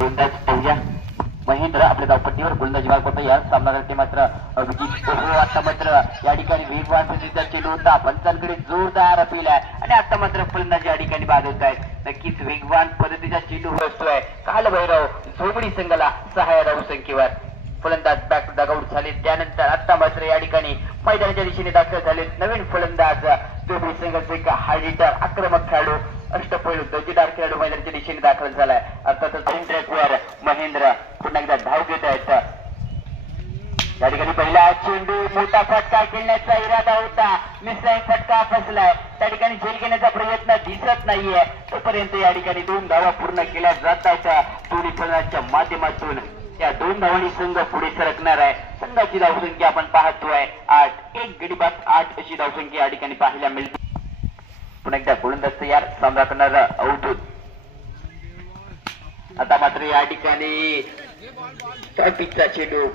गोलंदाज पाहूया. महेंद्र आपल्या धावपट्टीवर गोलंदाजी मार्ग करतो या सामना करते मात्र अभिजित आता मात्र या ठिकाणी वेगवान पद्धतीचा चेंडू होता पंचांकडे जोरदार अपील आहे. आणि आता मात्र फलंदाजी या ठिकाणी बाद होत आहेत नक्कीच वेगवान पद्धतीचा चेंडू बसतोय काल भैरव झोबडी संघाला सहाय्या धाव संख्येवर. फलंदाज बॅक दगाऊट झाले. त्यानंतर आता मात्र या ठिकाणी मैदानाच्या दिशेने दाखल झाले. नवीन फलंदाज झोबडी संघाचे एक हार्डिटर आक्रमक खेळाडू अष्टपैलू दर्जेदार खेळाडू मैदानाच्या दिशेने दाखल झालाय. अर्थातच ट्रॅकवर महेंद्र पुन्हा एकदा धाव घेत आहेत. या ठिकाणी पहिला चेंडू मोठा फटका खेळण्याचा इरादा होता. मिसलाईन फटका फसलाय त्या ठिकाणी झेल घेण्याचा प्रयत्न दिसत नाहीये. तोपर्यंत या ठिकाणी दोन धावा पूर्ण केल्या जात आहेत दोन्ही फलनाच्या माध्यमातून या दोन धावांनी संघ पुढे सरकणार आहे. संघाची धावसंख्या आपण पाहतोय. आठ एक गडीबात आठ अशी धावसंख्या या ठिकाणी पाहायला मिळते. पुन्हा एकदा गोलंदाज तयार सामना करणारा अवधूत. आता मात्र या ठिकाणी पिचचा चेंडू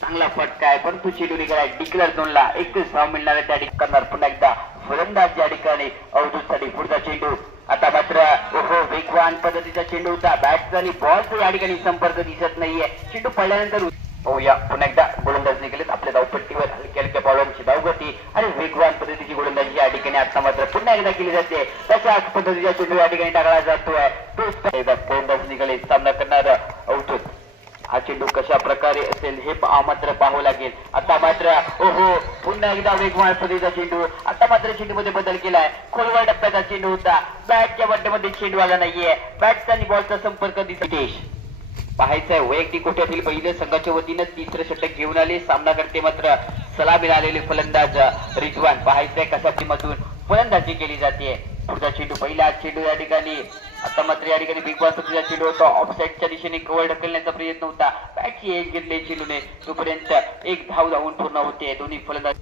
चांगला फटका आहे. परंतु चेंडू निघाला डिक्लेअर झोनला एकच धाव मिळणार आहे त्या ठिकाणी करणार पुन्हा एकदा फलंदाज या ठिकाणी अवधूतसाठी पुढचा चेंडू. आता मात्र ओहो वेगवान पद्धतीचा चेंडू होता. बॅटचा आणि बॉलचा या ठिकाणी संपर्क दिसत नाहीये. चेंडू पडल्यानंतर पाहूया. पुन्हा एकदा गोलंदाजी निघालेत आपल्या धावपट्टीवर हलक्या हलक्या पावलांची धावगती आणि वेगवान पद्धतीची गोलंदाजी या ठिकाणी आता मात्र पुन्हा एकदा केली जाते. तशाच पद्धतीचा चेंडू या ठिकाणी टाकला जातोय. तोच एकदा गोलंदाज निघाले सामना करणार अवधूत. हा चेंडू कशा प्रकारे असेल हे मात्र पाहावं लागेल. आता मात्र ओहो पुन्हा एकदा वेगवान पद्धतीचा चेंडू. आता मात्र चेंडू मध्ये बदल केलाय. खोलवर टप्प्याचा चेंडू होता. बॅटच्या बड्डेमध्ये चेंडू आला नाहीये. बॅटचा आणि बॉलचा संपर्क दिसतेश पाहायचंय. वैयक्तिक कोट्यातील पहिलं संघाच्या वतीनं तिसरं षटक घेऊन आले. सामना करते मात्र सलाह मिळालेले फलंदाज रिजवान. पाहायचंय कशा टीमातून फलंदाजी केली जाते. पुढचा चेंडू पहिला चेंडू या ठिकाणी. आता मात्र या ठिकाणी बिग बॉस तुझा चेंडू होता. ऑफसाईडच्या दिशेने कव्हर ढकलण्याचा प्रयत्न होता. बॅटची एज घेतली चेंडूने. तोपर्यंत एक धाव धावून पूर्ण होते. दोन्ही फलंदाज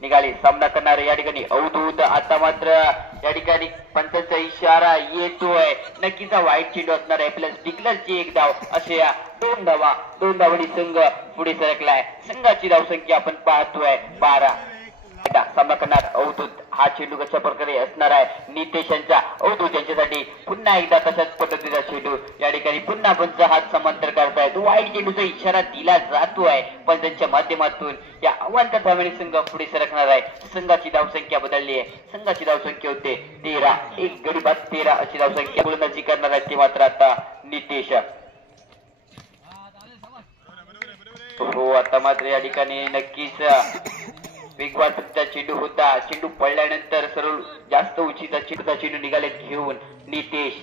निघाली. सामना करणारे या ठिकाणी अवधूत आता मात्र या ठिकाणी पंचांचा इशारा येतोय. नक्कीच वाईट चेंडू असणार आहे. प्लस डिक्लरची एक धाव असे या दोन धावा दोन धावांनी संघ पुढे सरकलाय. संघाची धावसंख्या आपण पाहतोय. बारा. सामना करणार अवधूत हा चेंडू कशा प्रकारे असणार आहे? नितेश यांचा अवधूत यांच्यासाठी पुन्हा एकदा तशाच पद्धतीचा चेंडू या ठिकाणी पुन्हा पंच हात समांतर करतायत. वाईट चेंडूचा इशारा दिला जातो आहे पण त्यांच्या माध्यमातून या अवांतर धावणी संघ पुढे सरकणार आहे. संघाची धावसंख्या बदलली आहे. संघाची धावसंख्या होते तेरा. एक गरीबात तेरा अशी धावसंख्या गोलंदाजी करणार आहे ते मात्र आता नितेश. हो आता मात्र या ठिकाणी नक्कीच वेगवान पद्धतीचा चेंडू होता. चेंडू पडल्यानंतर सर्व जास्त उंचीचा चेंडूचा चेंडू निघाले घेऊन. नितेश.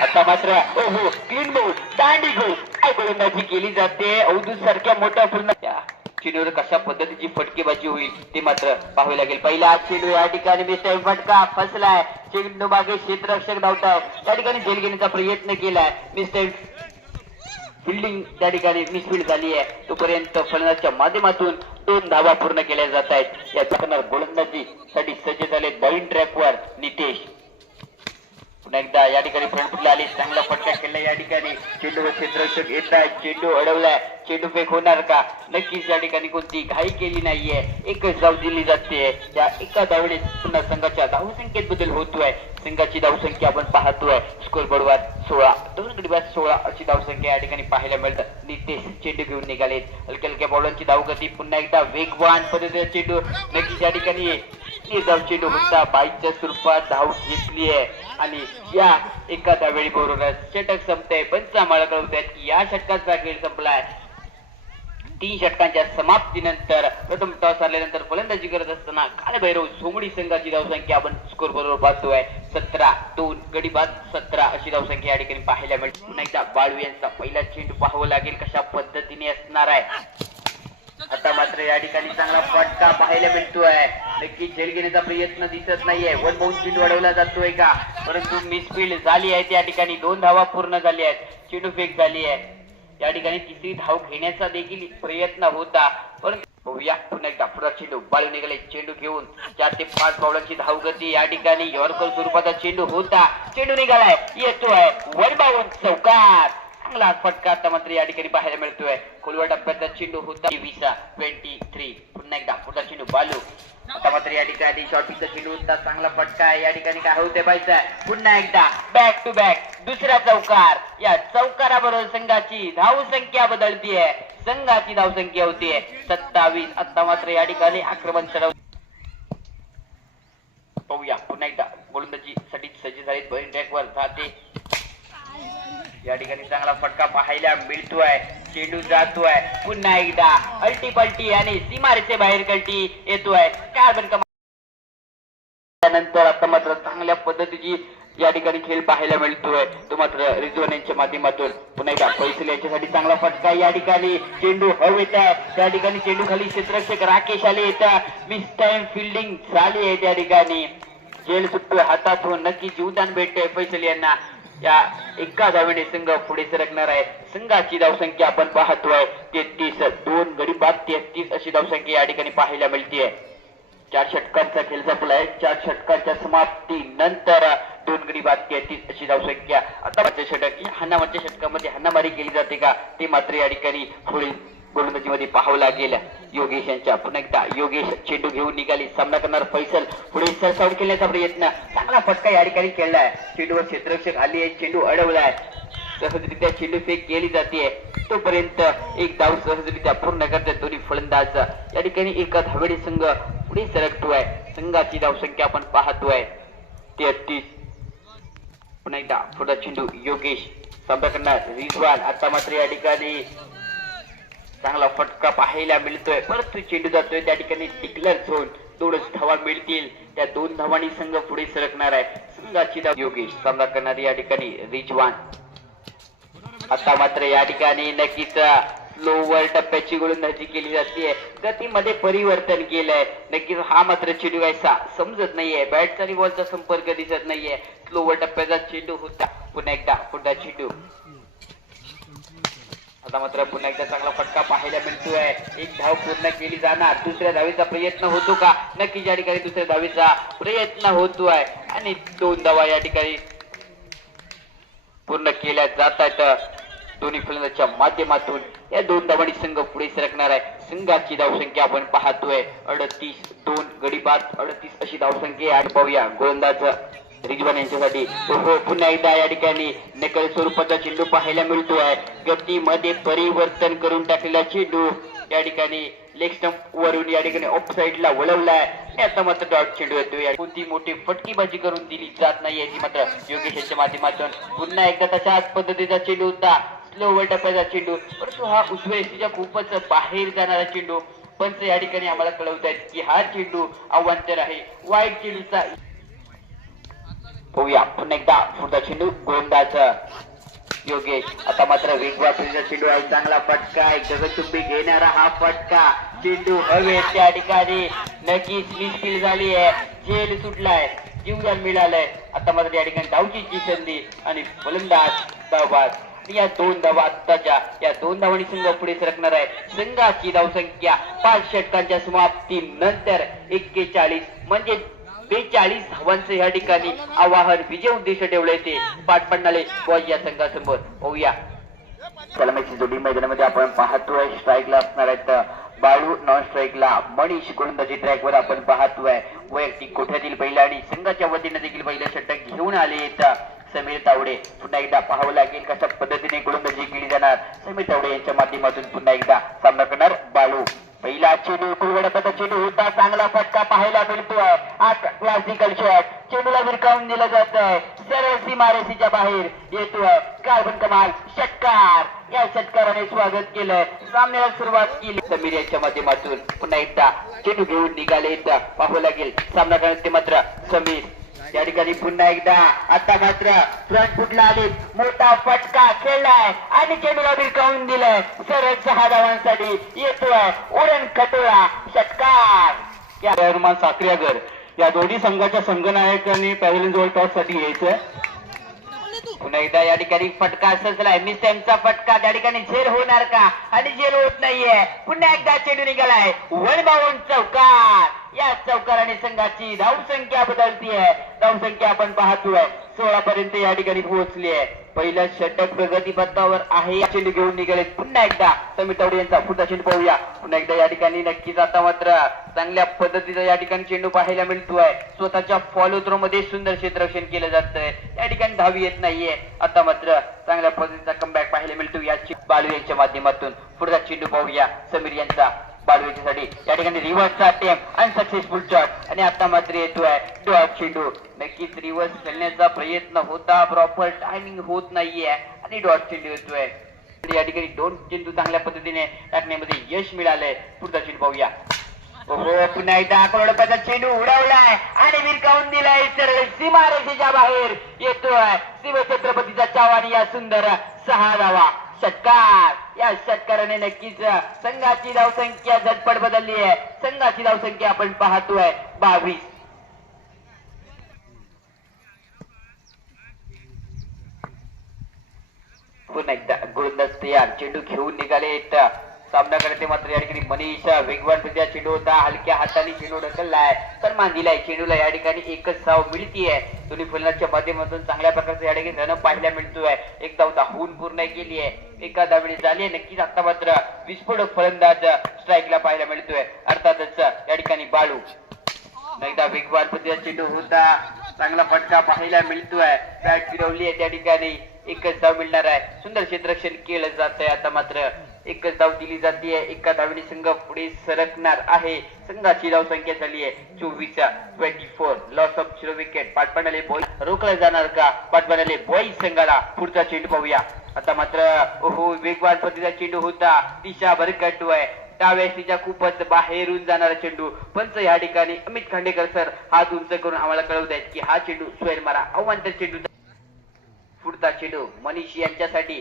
आता मात्र ओहो क्लीन बोल दांडी गोल काय गोलंदाजी केली जाते? अवधूत सारख्या मोठ्या पूर्ण चेंडूवर कशा पद्धतीची फटकेबाजी होईल ते मात्र पाहावे लागेल. पहिला चेंडू या ठिकाणी मिस्टर फटका फसलाय. चेंडू मागे क्षेत्ररक्षक धावताय. या ठिकाणी झेल घेण्याचा प्रयत्न केलाय. मिस्टर फिल्डिंग त्या ठिकाणी मिसफिल्ड झाली आहे. तोपर्यंत फलंदाजच्या माध्यमातून दोन धावा पूर्ण केल्या जात आहेत. या गोलंदाजीसाठी गोलंदाजी साठी सज्ज झाले बॉलिंग ट्रॅकवर नितेश. पुन्हा एकदा या ठिकाणी फ्रंटला आली चांगला फटका खेळला या ठिकाणी. चेंडूवर क्षेत्ररक्षक येत आहे चेंडू अडवलाय चेंडू फेक होणार का? नक्कीच या ठिकाणी कोणती घाई केली नाहीये. एकच धाव दिली जाते. या एका धावडीत पुन्हा संघाच्या धावसंख्येत बदल होतोय. संघाची धावसंख्या आपण पाहतोय. स्कोर बरोबर सोळा. दोन गडीबाद सोळा अशी धावसंख्या या ठिकाणी पाहायला मिळतात. नितेश चेंडू घेऊन निघालेत. हलक्या हलक्या बॉलांची धावगती. पुन्हा एकदा वेगवान पद्धतीचा चेंडू. नक्कीच या ठिकाणी ती चेंडू होता बाईकच्या स्वरूपात धाव घेतली आहे. आणि या एखाद्या वेळी बरोबर षटक संपतंय पंचामाळा कळवतायत की या षटकाचा खेळ संपलाय. तीन षटकांच्या समाप्तीनंतर प्रथम टॉस आल्यानंतर फलंदाजी करत असताना कालभैरव सोमडी संघाची धावसंख्या आपण स्कोर बरोबर पाहतोय सतरा दोन गडी बाद सतरा अशी धावसंख्या या ठिकाणी पाहायला मिळते. पुन्हा एकदा बाळू यांचा पहिला चेंडू पाहावं लागेल कशा पद्धतीने असणार आहे. आता मात्र या ठिकाणी चांगला फटका पाहायला मिळतोय? नक्की झेल घेण्याचा प्रयत्न दिसत नाहीये. वन बाउंड स्पीड वाढवला जातोय का? परंतु मिसफिल्ड झाली आहे त्या ठिकाणी. दोन धावा पूर्ण झाली आहेत. चेंडू फेक झाली आहे. या ठिकाणी तिसरी धाव घेण्याचा देखील प्रयत्न होता. परंतु बघूया. पुन्हा एकदा पुढा चेंडू बाळू निघाले चेंडू घेऊन. चार ते पाच बॉलांची धाव गती. या ठिकाणी यॉर्कर स्वरूपाचा चेंडू होता. चेंडू निघालाय. येतोय. वन बावन चौकार चांगला फटका आता मात्र या ठिकाणी पाहायला मिळतोय. खोलवर टप्प्याचा चेंडू होता विसा ट्वेंटी थ्री पुन्हा एकदा पुढचा चेंडू बालू. आता मात्र या ठिकाणी शॉटिंगचा चेंडू होता. चांगला फटका या ठिकाणी काय होते पाहिजे पुन्हा एकदा बॅक टू बॅक दुसरा चौकार. या चौकाराबरोबर संघाची धाव संख्या बदलतीये. संघाची धाव संख्या होतीये. सत्तावीस. आता मात्र या ठिकाणी आक्रमण चढव पाहूया. पुन्हा एकदा गोलंदाजी साठी सज्ज झालीत बहीण ट्रॅकवर जाते या ठिकाणी चांगला फटका पाहायला मिळतोय. चेंडू जातोय. पुन्हा एकदा अल्टी पलटी आणि सीमारेचे बाहेर कल्टी येतोय. कार्बन कमा त्यानंतर आता मात्र चांगल्या पद्धतीची या ठिकाणी खेळ पाहायला मिळतोय. तो मात्र रिझवन यांच्या माध्यमातून. पुन्हा एकदा पैसे यांच्यासाठी चांगला फटका या ठिकाणी. चेंडू हवेत आहे त्या ठिकाणी चेंडू खाली क्षेत्ररक्षक राकेश आले येतात मिस टाइम फिल्डिंग झाली आहे त्या ठिकाणी. जेल सुटतोय हातातून. नक्की जीवदान भेटतोय फैसल यांना. या एका धावीने संघ पुढे सरकणार आहे. संघाची धावसंख्या आपण पाहतोय तेहतीस दोन गडी बाद तेहतीस अशी धावसंख्या या ठिकाणी पाहायला मिळते चार षटकांचा खेळ संपलाय चार षटकांच्या समाप्ती नंतर दोन गडी बाद तेहतीस अशी धावसंख्या. आता षटक या हन्नामाच्या षटकामध्ये हन्नामारी केली जाते का? ते मात्र या ठिकाणी पुढील गोलंदाजीमध्ये पाहावला लागेल योगेश यांच्या पुन्हा एकदा योगेश चेंडू घेऊन निघाली. सामना करणार फैसल. पुढे सरसावड खेळण्याचा प्रयत्न. चांगला फटका या ठिकाणी खेळलाय चेंडूवर क्षेत्ररक्षक आली आहे. चेंडू अडवलाय सहजरित्या चेंडू फेक केली जाते. तोपर्यंत एक धाव सहजरित्या पूर्ण करतात दोन्ही फलंदाज. या ठिकाणी एका धावेडी संघ पुढे सरकतोय. संघाची धावसंख्या आपण पाहतोय. तेहतीस. पुन्हा एकदा पुढचा चेंडू योगेश. सामना करणार रिजवान. आता मात्र या ठिकाणी चांगला फटका पाहायला मिळतोय. परंतु चेंडू जातोय त्या ठिकाणी डिक्लेअर झोन. दोनच धावा मिळतील. त्या दोन धावांनी संघ पुढे सरकणार आहे. संघाची धाव योगेश सामना करणारी या ठिकाणी रिजवान. आता मात्र या ठिकाणी नक्कीच लोवर टप्प्याची गोलंदाजी केली जाते गतीमध्ये परिवर्तन केलंय. नक्कीच हा मात्र चेंडू कायसा समजत नाहीये. बॅटचा आणि बॉलचा संपर्क दिसत नाहीये. स्लोवर टप्प्याचा चेंडू होता. पुन्हा एकदा पुन्हा चेंडू. आता मात्र पुन्हा एकदा चांगला फटका पाहायला मिळतोय. एक धाव पूर्ण केली जाणार. दुसऱ्या धावीचा प्रयत्न होतो का? नक्कीच या ठिकाणी दुसऱ्या धावीचा प्रयत्न होतोय. आणि दोन धावा या ठिकाणी पूर्ण केल्या जात आहेत. दोन्ही फलंदाजच्या माध्यमातून या दोन धावांनी संघ पुढे सरकणार आहे. संघाची धावसंख्या आपण पाहतोय. अडतीस दोन गडी बाद. अडतीस अशी धावसंख्या आहे. पाहूया गोलंदाज रिजवान यांच्यासाठी हो पुन्हा एकदा या ठिकाणी नकल स्वरूपाचा चेंडू पाहायला मिळतो आहे गतीमध्ये परिवर्तन करून टाकलेला चेंडू या ठिकाणी लेग स्टंप वरून या ठिकाणी ऑफ साईडला वळवलाय. आणि आता मात्र डॉट चेंडू येतो या कोणती मोठी फटकीबाजी करून दिली जात नाही याची मात्र योगेश यांच्या माध्यमातून. पुन्हा एकदा तशाच पद्धतीचा चेंडू होता. स्लोवर टप्प्याचा चेंडू परंतु हा उजव्या एसीच्या खूपच बाहेर जाणारा चेंडू पंच या ठिकाणी आम्हाला कळवत आहेत की हा चेंडू अवांतर आहे. वाईट चेंडूचा होऊया पुन्हा एकदा पुढचा चेंडू गोलंदाज योगेश. आता मात्र वेगवापरीचा चेंडू आहे. चांगला फटका एक गगनचुंबी घेणारा हा फटका. चेंडू हवे त्या ठिकाणी. नक्कीच मिसफील झाली आहे. जेल सुटलाय. जीवदान मिळालंय. आता मात्र या ठिकाणी धावचीची संधी आणि फलंदाज धावबाज या दोन धावा आत्ताच्या या दोन धावांनी संघ पुढे सरकणार आहे. संघाची धावसंख्या पाच षटकांच्या समाप्ती नंतर एक्केचाळीस. म्हणजे बेचाळीस धावांचं या ठिकाणी आवाहन विजय उद्देश ठेवले ते. पाठ पडणारे बॉल या संघासमोर. पाहूया. सलामीची जोडी मैदानामध्ये आपण पाहतोय स्ट्राईकला असणार आहेत बाळू. नॉन स्ट्राईकला मणीश गोलंदाजी ट्रॅकवर आपण पाहतोय. वैयक्तिक कोठ्यातील पहिला आणि संघाच्या वतीने देखील पहिलं षटक घेऊन आले समीर तावडे. पुन्हा एकदा पाहावं लागेल कशा पद्धतीने गोलंदाजी केली जाणार. समीर तावडे यांच्या माध्यमातून पुन्हा एकदा सामना करणार बाळू. पहिला चेंडू कुलगडपाचा चेंडू होता. चांगला फटका पाहायला मिळतोय. हा क्लासिकल शॉट चेंडूला विरकावून दिलं जात आहे सरळ सीमारेसीच्या बाहेर येतोय. कार्बन कमाल. षटकार. या षटकाराने स्वागत केलं. सामन्याला सुरुवात केली. समीर यांच्या माध्यमातून पुन्हा एकदा चेंडू घेऊन निघाले इथं. पाहावं लागेल. सामना करण्यात ते मात्र समीर. या ठिकाणी पुन्हा एकदा आता मात्र फ्रंट फुटला आले मोठा फटका खेळलाय आणि चेंडूला विरकावून दिलाय. सरळ सहा धावांसाठी येतोय उडण खटोळा षटकार. हनुमान साखरियागर या दोन्ही संघाच्या संघनायकांनी पॅव्हलियन जवळ टॉससाठी यायचंय. पुन्हा एकदा या ठिकाणी फटका सजलाय. मिस टाइमचा फटका त्या ठिकाणी झेल होणार का? आणि झेल होत नाहीये. पुन्हा एकदा चेंडू निघालाय. वन बावन चौकार. या चौकाराने संघाची धावसंख्या बदलती आहे. धावसंख्या आपण पाहतोय सोळा पर्यंत या ठिकाणी पोहोचली आहे. पहिलं षटक प्रगती पथावर आहे. चेंडू घेऊन निघाले पुन्हा एकदा. समीर यांचा पुढचा चेंडू पाहूया. पुन्हा एकदा या ठिकाणी नक्कीच आता मात्र चांगल्या पद्धतीचा या ठिकाणी चेंडू पाहायला मिळतोय. स्वतःच्या फॉलो थ्रो मध्ये सुंदर क्षेत्ररक्षण केलं जातंय. या ठिकाणी धावी येत नाहीये. आता मात्र चांगल्या पद्धतीचा कमबॅक पाहायला मिळतो. या बालू यांच्या माध्यमातून. पुढचा चेंडू पाहूया. समीर यांचा. बालू या ठिकाणी रिव्हर्सचा अटेम्प अनसक्सेसफुल शॉट आणि आता मात्र येतोय डॉट चेंडू नक्कीच रिव्हर्स खेळण्याचा प्रयत्न होता. प्रॉपर टायमिंग होत नाहीये. आणि डॉट चेंडू येतोय. या ठिकाणी दोन चेंडू चांगल्या पद्धतीने टाकण्यामध्ये यश मिळालंय. पुढचा चेंडू पाहूया. हो पुन्हा एकदा अकरा रुपयाचा चेंडू उडवलाय. आणि विरकावून दिलाय सरळ सीमारेषेच्या बाहेर. येतोय शिवछत्रपतीचा चावानी या सुंदर सहा धावा षटकार या षटकाराने नक्कीच संघाची धावसंख्या झटपट बदलली आहे. संघाची धावसंख्या आपण पाहतोय. बावीस. पुन्हा एकदा गोलंदाज तयार चेंडू घेऊन निघाले सामना करते मात्र या ठिकाणी मनीष वेगवान प्रति चेंडू होता. हलक्या हाताने चेंडू ढकललाय. सन्मान दिलाय चेंडूला या ठिकाणी एकच साव मिळतीये. दोन्ही माध्यमातून चांगल्या प्रकारचे याडे ठिकाणी पाहायला मिळतोय. एक धाव धावून पूर्ण केली आहे. एका धावणी झाली नक्कीच आता मात्र विस्फोटक फलंदाज स्ट्राईकला पाहायला मिळतोय. अर्थातच या ठिकाणी बाळू. एकदा बिग पद्धतीचा चेंडू होता. चांगला फटका पाहायला मिळतोय. बॅट फिरवली आहे. त्या ठिकाणी एकच धाव मिळणार आहे. सुंदर क्षेत्ररक्षण केलं जात आहे आता मात्र एकच धाव दिली जाते. एका धावणी संघ पुढे सरकणार आहे. संघाची धाव संख्या झाली आहे. चोवीस twenty four loss of zero wicket पाठपाण्याले बॉय रोखला जाणार का? पाठपाण्याले बॉय संघाला. पुढचा चेंडू पाहूया. आता मात्र ओहो वेगवान पद्धतीचा चेंडू होता. दिशा भरकटतोय डाव्या तिच्या खूपच बाहेरून जाणारा चेंडू. पंच या ठिकाणी. अमित खांडेकर सर हात उंच करून आम्हाला कळवत आहेत की हा चेंडू स्वयं मारा अवांतर चेंडू. पुढचा चेंडू मनीष यांच्यासाठी.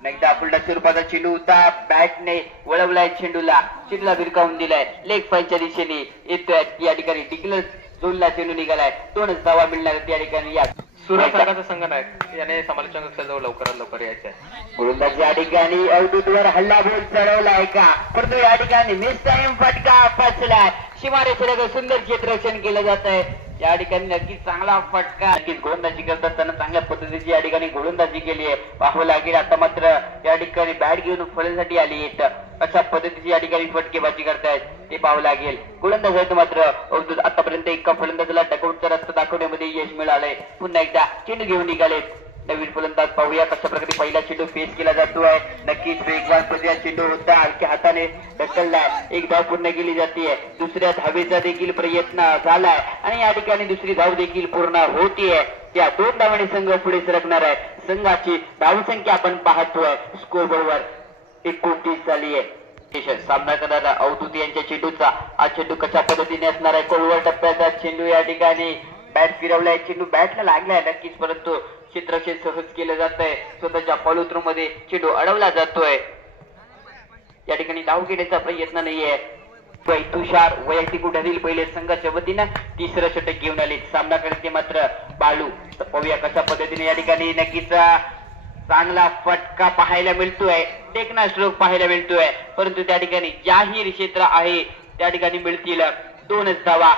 एकदा पुढल्या स्वरूपाचा चेंडू होता बॅटने वळवलाय चेंडूला. चेंडूला भिरकावून दिलाय. लेग फाईनच्या दिशेने येतोय. या ठिकाणी डिक्लर झोनला चेंडू निघालाय. दोनच धावा मिळणार या ठिकाणी. या सुरत संघाचा संघनायक याने समालोचन कक्षाजवळ लवकरात लवकर यायचं गोलंदाज या ठिकाणी अवधूतवर हल्ला बोल चढवलाय का? परंतु या ठिकाणी मिस टाइम फटका फसलाय सीमारेषेला सुंदर क्षेत्ररक्षण केलं जात आहे या ठिकाणी नक्कीच चांगला फटका. नक्कीच गोलंदाजी करत असताना चांगल्या पद्धतीची या ठिकाणी गोलंदाजी केली आहे. पाहावं लागेल. आता मात्र या ठिकाणी बॅट घेऊन फळण्यासाठी आली आहेत अशा पद्धतीची या ठिकाणी फटकेबाजी करतायत ते पाहावं लागेल. गोलंदाज आहेत मात्र आतापर्यंत एका फलंदाजाला डकआउटचा रस्ता दाखवण्यामध्ये यश मिळालंय. पुन्हा एकदा चेंडू घेऊन निघालेत. नवीन फलंदाज पाहूया. कशा प्रकारे पहिला चेंडू फेस केला जातो आहे. नक्कीच वेगवान पद्धतीचा चेंडू होता. हलक्या हाताने ढकलला. एक धाव पूर्ण केली जाते दुसऱ्या धावेचा देखील प्रयत्न झालाय आणि या ठिकाणी दुसरी धाव देखील पूर्ण होतीये. त्या दोन धावाने संघ पुढे सरकणार आहे. संघाची धावसंख्या आपण पाहतोय. स्कोर बरोबर एकोणतीस झाली आहे. सामना करणारा अवधूत यांच्या चेंडूचा हा चेंडू कशा पद्धतीने असणार आहे? कोलवर टप्प्याचा चेंडू या ठिकाणी. बॅट फिरवलाय चेंडू बॅटला लागलाय नक्कीच परंतु क्षेत्रक्षण सहज केलं जात आहे. स्वतःच्या फॉलोथ्रू मध्ये चेंडू अडवला जातोय. या ठिकाणी धाव घेण्याचा प्रयत्न नाहीये तुषार वैयक्तिक उठातील पहिले संघाच्या वतीनं तिसरं षटक घेऊन आले. सामना करते मात्र बालू पाहूया कशा पद्धतीने या ठिकाणी नक्कीच चांगला फटका पाहायला मिळतोय. टेकना स्ट्रोक पाहायला मिळतोय. परंतु त्या ठिकाणी जाहीर क्षेत्र आहे. त्या ठिकाणी मिळतील दोनच धावा.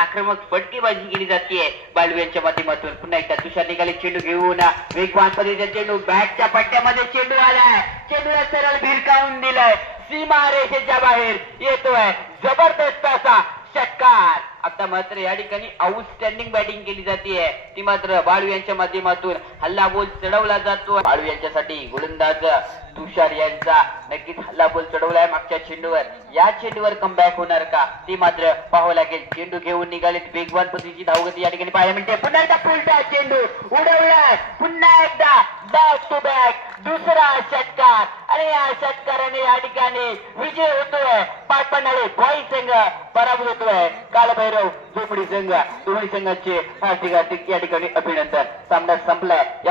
आक्रमक फटकेबाजी केली जाते. बालवेलच्या माध्यमातून पुन्हा एकदा तुषार निघाले. चेंडू घेऊन वेगवान पद्धतीचा चेंडू बॅटच्या पट्ट्यामध्ये चेंडू आलाय. चेंडूला सरळ भिरकावून दिलाय. सीमा रेषेच्या बाहेर येतोय. जबरदस्त असा षटकार. आता मात्र या ठिकाणी आउटस्टँडिंग बॅटिंग केली जाते. ती मात्र बाळू यांच्या माध्यमातून हल्ला बोल चढवला जातो. बाळू यांच्यासाठी गोलंदाज तुषार यांचा नक्कीच हल्ला बोल चढवलाय मागच्या चेंडूवर. या चेंडूवर कमबॅक होणार का? ते मात्र पाहावं लागेल. चेंडू घेऊन निघालेत वेगवान पद्धतीची धावगती या ठिकाणी पाहायला मिळते. पुन्हा एकदा पुलटा चेंडू उडवलाय. पुन्हा एकदा बॅक टू बॅक दुसरा षटकार. आणि या षटकाराने या ठिकाणी विजय होतोय. पाटपणारे भाई संघ पराभूत होतोय. कालभैरव झोपडी संघ दोन्ही संघाचे हार्दिक हार्दिक या ठिकाणी अभिनंदन. सामना संपलाय.